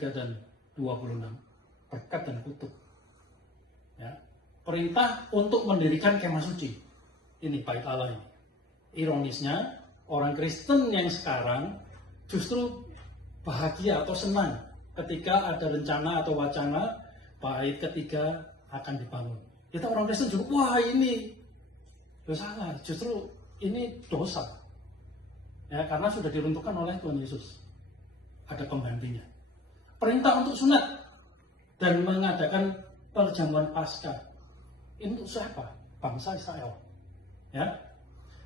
23 dan 26. Berkat dan kutuk. Ya. Perintah untuk mendirikan kemah suci. Ini bait Allah ini. Ironisnya, orang Kristen yang sekarang justru bahagia atau senang ketika ada rencana atau wacana bait ketiga akan dibangun. Kita orang Kristen juga, wah ini salah, justru ini dosa. Ya, karena sudah diruntuhkan oleh Tuhan Yesus. Ada penggantinya. Perintah untuk sunat dan mengadakan perjamuan Paskah. Ini untuk siapa? Bangsa Israel. Ya.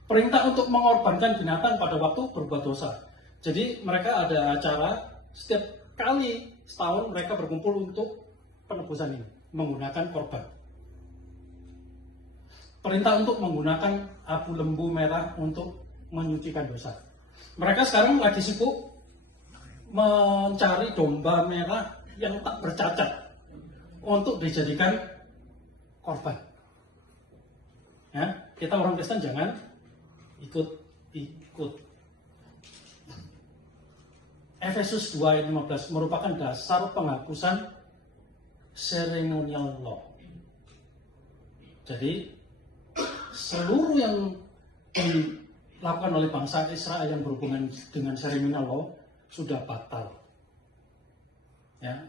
Perintah untuk mengorbankan binatang pada waktu berbuat dosa. Jadi mereka ada acara setiap kali setahun mereka berkumpul untuk penebusan ini, menggunakan korban. Perintah untuk menggunakan abu lembu merah untuk menyucikan dosa. Mereka sekarang lagi sibuk mencari domba merah yang tak bercacat untuk dijadikan korban. Ya, kita orang Kristen jangan ikut. Efesus 2 ayat 15 merupakan dasar penghapusan ceremonial law. Jadi seluruh yang dilakukan oleh bangsa Israel yang berhubungan dengan ceremonial law sudah batal. Ya.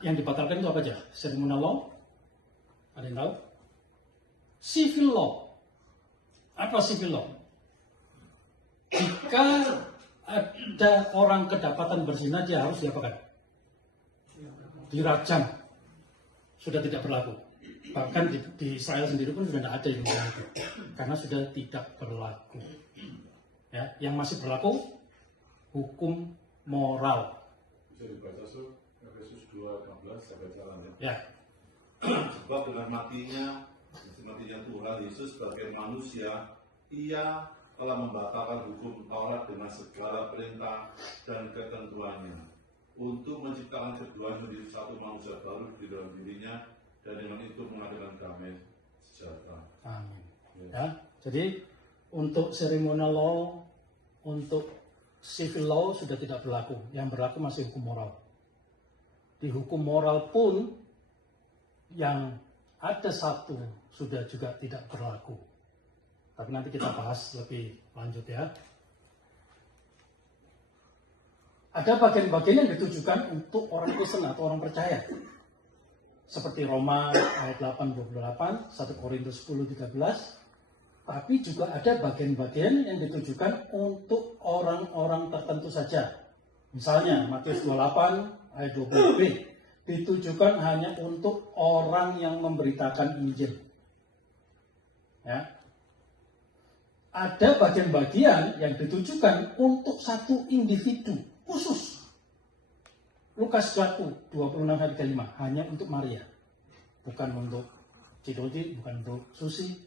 Yang dibatalkan itu apa aja? Ceremonial law? Ada yang tahu? Civil law. Apa civil law? Jika ada orang kedapatan berzina, dia harus diapakan? Dirajam. Sudah tidak berlaku. Bahkan di Israel sendiri pun sudah tidak ada yang berlaku. Karena sudah tidak berlaku. Ya, yang masih berlaku hukum moral. Bisa dibaca Efesus 2:16 sampai jalan ya. Ya. Sebab dengan matinya Tuhan Yesus sebagai manusia, Ia telah membatalkan hukum Taurat dengan segala perintah dan ketentuannya, untuk menciptakan keduanya menjadi satu manusia baru di dalam dirinya, dan dengan itu mengadakan damai sejahtera. Amin. Ya, jadi untuk ceremonial law, untuk civil law sudah tidak berlaku. Yang berlaku masih hukum moral. Di hukum moral pun yang ada satu sudah juga tidak berlaku. Tapi nanti kita bahas lebih lanjut ya. Ada bagian-bagian yang ditujukan untuk orang Kristen atau orang percaya. Seperti Roma ayat 8:28, 1 Korintus 10:13. Tapi juga ada bagian-bagian yang ditujukan untuk orang-orang tertentu saja. Misalnya Matius 28 ayat 20b ditujukan hanya untuk orang yang memberitakan Injil. Ya. Ada bagian-bagian yang ditujukan untuk satu individu khusus. Lukas 26 ayat 5 hanya untuk Maria. Bukan untuk Cidodi, bukan untuk Susi,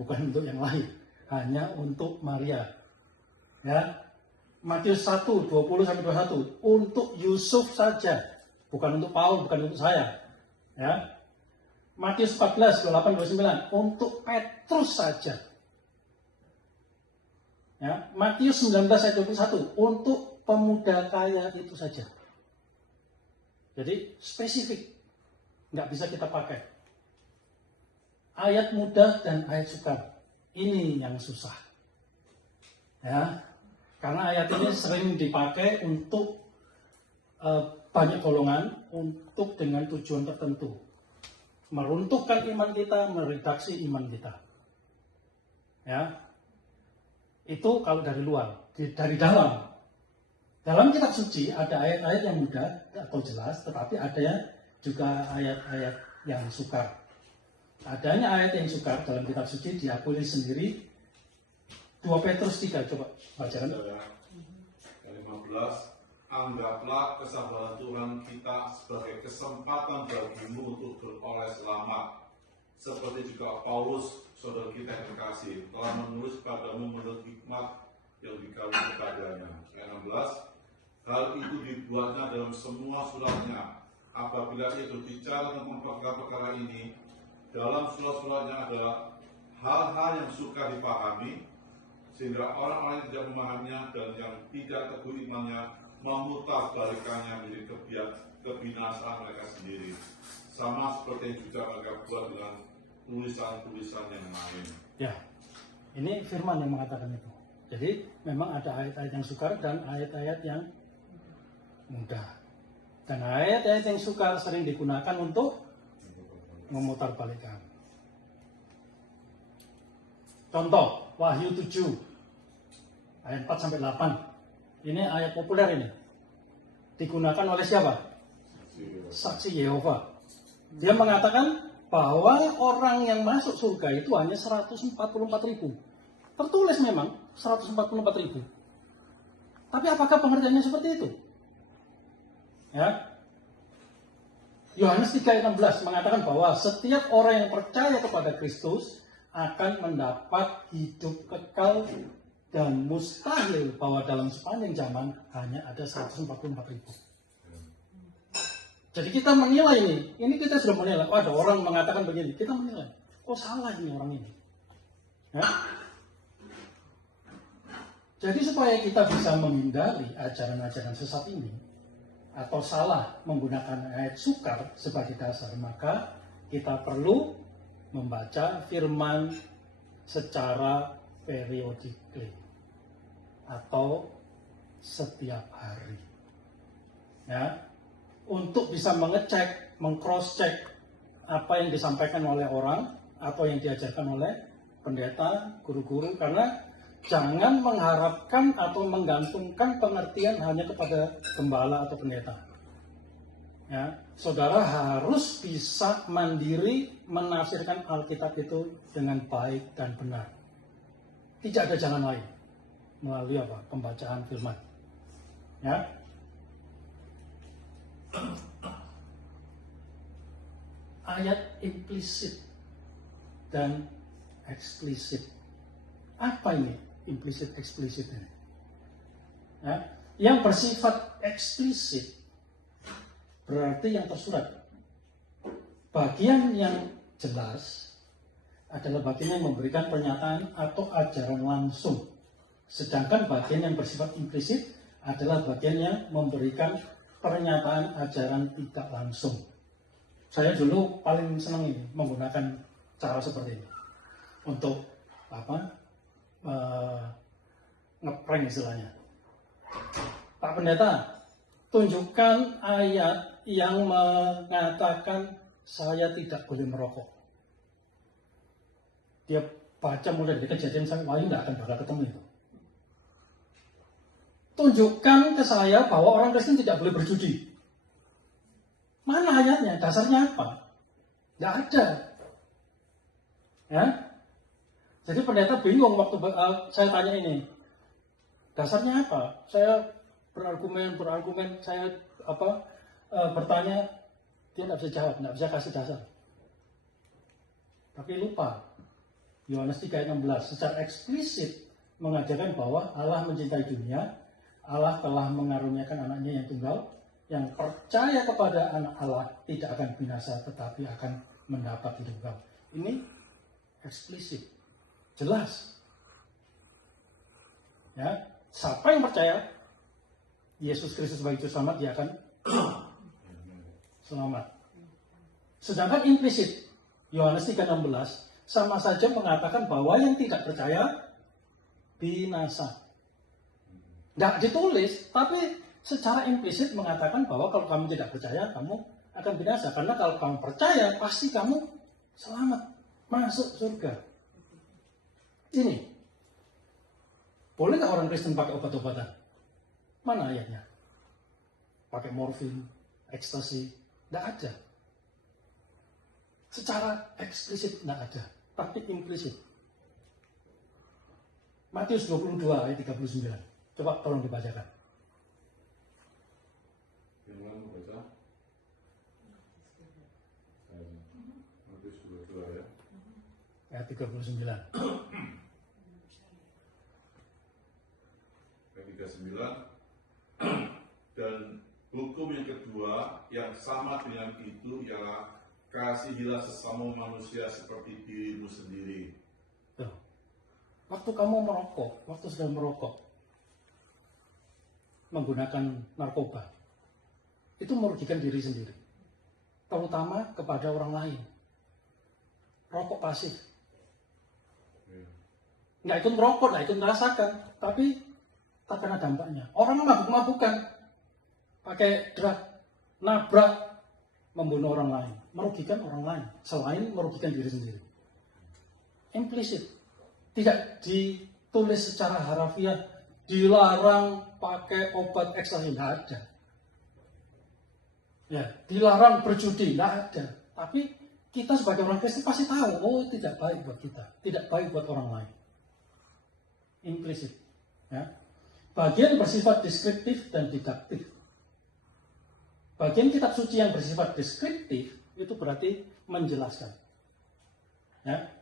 bukan untuk yang lain. Hanya untuk Maria. Ya. Matius 1:20-21 untuk Yusuf saja. Bukan untuk Paul, bukan untuk saya. Ya. Matius 14:28-29 untuk Petrus saja. Ya, Matius 19 ayat 21 untuk pemuda kaya itu saja. Jadi spesifik, nggak bisa kita pakai. Ayat mudah dan ayat sukar, ini yang susah. Ya, karena ayat ini sering dipakai untuk banyak golongan, untuk dengan tujuan tertentu, meruntuhkan iman kita, meredaksi iman kita. Ya. Itu kalau dari luar. Dari dalam kitab suci ada ayat-ayat yang mudah atau jelas, tetapi ada juga ayat-ayat yang sukar. Adanya ayat yang sukar dalam kitab suci diakui sendiri. 2 Petrus 3, coba bacakan. Ayat 15, anggaplah kesabaran Tuhan kita sebagai kesempatan bagimu untuk beroleh selamat. Seperti juga Paulus, saudara kita yang terkasih, telah menulis padamu menurut hikmat yang dikawin kepadanya. Ayat 16, hal itu dibuatnya dalam semua suratnya. Apabila ia berbicara tentang perkara-perkara ini, dalam surat-suratnya adalah hal-hal yang suka dipahami, sehingga orang-orang yang tidak memahaminya dan yang tidak teguh imannya memutarbalikannya menjadi kebinasaan mereka sendiri. Sama seperti yang juga mereka buat dengan tulisan-tulisan yang lain. Ya, ini firman yang mengatakan itu. Jadi memang ada ayat-ayat yang sukar dan ayat-ayat yang mudah. Dan ayat-ayat yang sukar sering digunakan untuk memutarbalikkan. Contoh, Wahyu 7 ayat 4-8. Ini ayat populer ini. Digunakan oleh siapa? Saksi Yehova. Dia mengatakan bahwa orang yang masuk surga itu hanya 144.000. Tertulis memang 144.000. Tapi apakah pengertiannya seperti itu? Ya. Yohanes 3:16 mengatakan bahwa setiap orang yang percaya kepada Kristus akan mendapat hidup kekal dan mustahil bahwa dalam sepanjang zaman hanya ada 144.000. Jadi kita menilai ini kita sudah menilai. Oh, ada orang mengatakan begini, kita menilai. Oh, salah ini orang ini. Ya? Jadi supaya kita bisa menghindari ajaran-ajaran sesat ini atau salah menggunakan ayat sukar sebagai dasar, maka kita perlu membaca firman secara periodically atau setiap hari. Ya, untuk bisa mengecek, mengcross-check apa yang disampaikan oleh orang atau yang diajarkan oleh pendeta, guru-guru, karena jangan mengharapkan atau menggantungkan pengertian hanya kepada gembala atau pendeta. Ya, saudara harus bisa mandiri menafsirkan Alkitab itu dengan baik dan benar. Tidak ada jalan lain melalui apa? Pembacaan firman. Ya. Ayat implisit dan eksplisit. Apa ini implisit eksplisit ini? Ya, yang bersifat eksplisit berarti yang tersurat. Bagian yang jelas adalah bagian yang memberikan pernyataan atau ajaran langsung. Sedangkan bagian yang bersifat implisit adalah bagian yang memberikan pernyataan ajaran tidak langsung. Saya dulu paling senang ini menggunakan cara seperti ini untuk ngeprank istilahnya. Pak Pendeta, tunjukkan ayat yang mengatakan saya tidak boleh merokok. Dia baca mulai dari kejadian sampai Wahyu, tidak akan bakal ketemu itu. Tunjukkan ke saya bahwa orang Kristen tidak boleh berjudi. Mana ayatnya? Dasarnya apa? Tidak ada. Ya. Jadi pendeta bingung waktu saya tanya ini. Dasarnya apa? Saya berargumen, saya bertanya, dia tidak bisa jawab, tidak bisa kasih dasar. Tapi lupa. Yohanes 3:16 secara eksplisit mengajarkan bahwa Allah mencintai dunia. Allah telah mengaruniakan anaknya yang tunggal, yang percaya kepada anak Allah tidak akan binasa tetapi akan mendapat hidup kekal. Ini eksplisit, jelas. Ya, siapa yang percaya Yesus Kristus sebagai juru selamat, dia akan selamat. Sedangkan implisit Yohanes 3:16 sama saja mengatakan bahwa yang tidak percaya binasa. Tidak ditulis, tapi secara implisit mengatakan bahwa kalau kamu tidak percaya, kamu akan binasa. Karena kalau kamu percaya, pasti kamu selamat, masuk surga. Ini. Boleh nggak orang Kristen pakai obat-obatan? Mana ayatnya? Pakai morfin, ekstasi? Tidak ada. Secara eksplisit tidak ada, tapi implisit. Matius 22 ayat 39. Coba tolong dibacakan. Yang mana baca? Matius 22 ya. Ayat 39. Ayat 39. Dan hukum yang kedua yang sama dengan itu ialah kasihilah sesama manusia seperti dirimu sendiri. Tuh. Waktu kamu merokok, waktu sedang merokok, menggunakan narkoba, itu merugikan diri sendiri, terutama kepada orang lain. Rokok pasif, nggak ikut merokok, nggak ikut merasakan, tapi terkena dampaknya. Orang mabuk-mabukan, pakai drug, nabrak, membunuh orang lain, merugikan orang lain, selain merugikan diri sendiri. Implisit, tidak ditulis secara harafiah, dilarang pakai obat ekstasi, nggak ada. Ya, dilarang berjudi, nggak ada. Tapi kita sebagai orang Kristen pasti tahu, oh tidak baik buat kita, tidak baik buat orang lain. Implisit. Ya. Bagian bersifat deskriptif dan didaktif. Bagian kitab suci yang bersifat deskriptif itu berarti menjelaskan. Ya.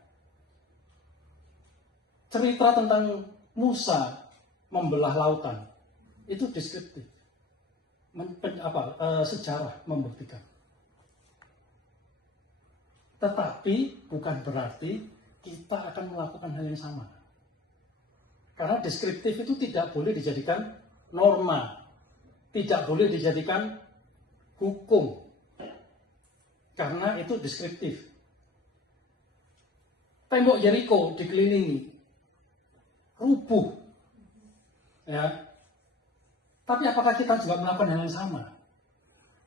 Cerita tentang Musa membelah lautan itu deskriptif. Sejarah membuktikan. Tetapi bukan berarti kita akan melakukan hal yang sama. Karena deskriptif itu tidak boleh dijadikan norma, tidak boleh dijadikan hukum, karena itu deskriptif. Tembok Yeriko dikelilingi, rubuh, ya. Tapi apakah kita juga melakukan hal yang sama?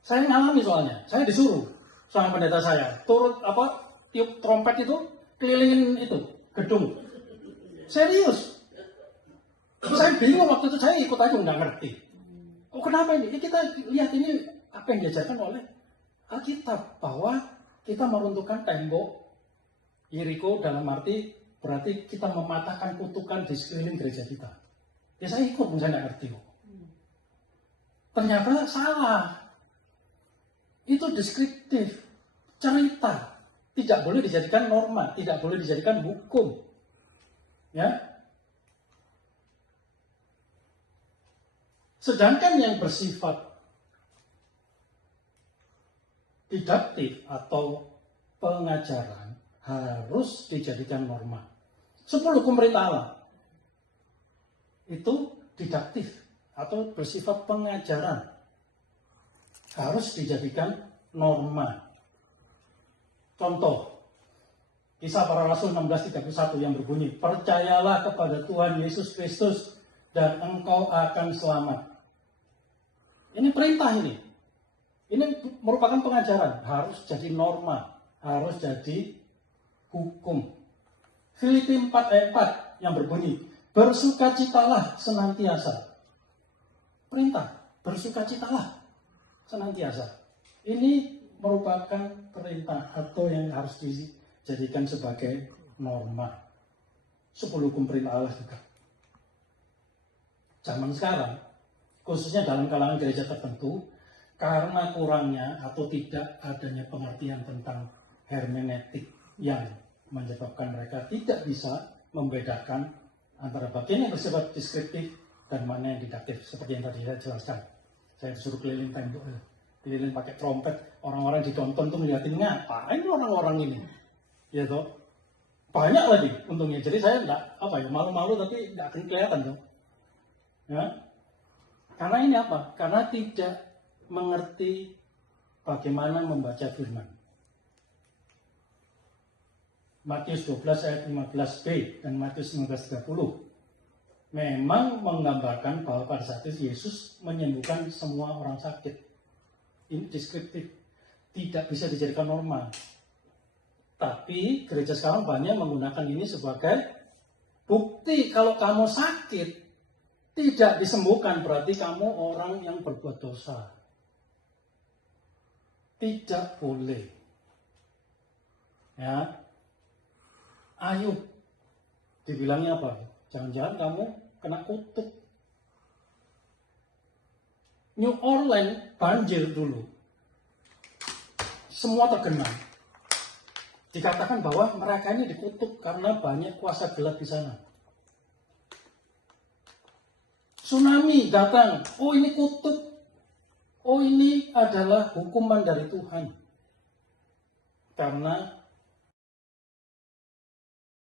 Saya mengalami soalnya, saya disuruh sama pendeta saya turut tiup trompet itu kelilingin itu gedung. Serius. Saya bingung waktu itu, saya ikut aja nggak ngerti. Oh kenapa ini? Kita lihat ini apa yang diajarkan oleh Alkitab, bahwa kita meruntuhkan tembok Yeriko dalam arti berarti kita mematahkan kutukan di sekeliling gereja kita. Ya saya ikut, saya nggak ngerti. Ternyata salah. Itu deskriptif, cerita, tidak boleh dijadikan norma, tidak boleh dijadikan hukum. Ya. Sedangkan yang bersifat didaktif atau pengajaran harus dijadikan norma. 10 hukum perintah Allah itu didaktif atau bersifat pengajaran, harus dijadikan norma. Contoh, Kisah Para Rasul 16:31 yang berbunyi, percayalah kepada Tuhan Yesus Kristus dan engkau akan selamat. Ini perintah ini. Ini merupakan pengajaran, harus jadi norma, harus jadi hukum. Filipi 4:4 yang berbunyi, bersukacitalah senantiasa. Perintah, bersukacitalah senantiasa. Ini merupakan perintah atau yang harus dijadikan sebagai norma. 10 hukum perintah Allah juga. Zaman sekarang, khususnya dalam kalangan gereja tertentu, karena kurangnya atau tidak adanya pengertian tentang hermeneutik yang menyebabkan mereka tidak bisa membedakan antara bagian yang bersifat deskriptif dan mana yang didaktif, seperti yang tadi saya jelaskan. Saya disuruh keliling tembok, keliling pakai trompet, orang-orang ditonton tuh ngeliatin, ngapain orang-orang ini, ya toh. Banyak lagi untungnya, jadi saya enggak malu-malu tapi enggak akan kelihatan tuh. Ya. Karena ini apa? Karena tidak mengerti bagaimana membaca firman. Matius 12 ayat 15b dan Matius 19:30 memang menggambarkan bahwa pada saat itu Yesus menyembuhkan semua orang sakit. Ini deskriptif, tidak bisa dijadikan norma. Tapi gereja sekarang banyak menggunakan ini sebagai bukti kalau kamu sakit tidak disembuhkan, berarti kamu orang yang berbuat dosa. Tidak boleh. Ya. Ayub dibilangnya apa? Jangan-jangan kamu kena kutuk. New Orleans banjir dulu. Semua tergenang. Dikatakan bahwa mereka ini dikutuk karena banyak kuasa gelap di sana. Tsunami datang. Oh ini kutuk. Oh ini adalah hukuman dari Tuhan. Karena